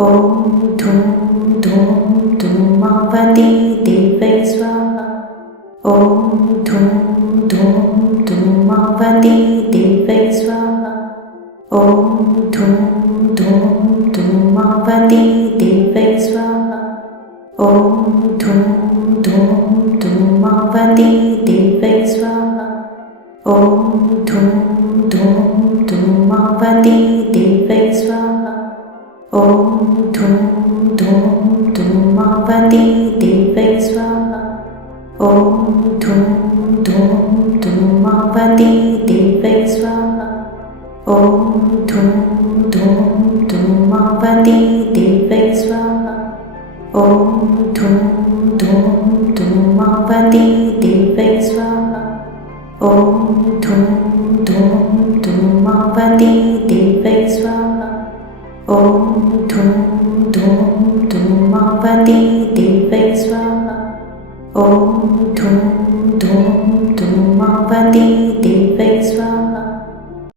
ॐ धूं धूं धूमावती देवै स्वाहा। ॐ धूं धूं धूमावती देवै स्वाहा। ॐ धूं धूं धूमावती देवै स्वाहा। ॐ धूं धूं धूमावती देवै स्वाहा। ॐ धूं धूं धूमावती देवै स्वाहा। ॐ धूं धूं धूमावती देवै स्वाहा। ॐ धूं धूं धूमावती देवै स्वाहा। ॐ धूं धूं धूमावती देवै स्वाहा। ॐ धूं धूं धूमावती देवै स्वाहा। ॐ धूं धूं धूमावती देवै स्वाहा। ॐ धूं धूं धूमावती देवै स्वाहा। ॐ धूं धूं धूमावती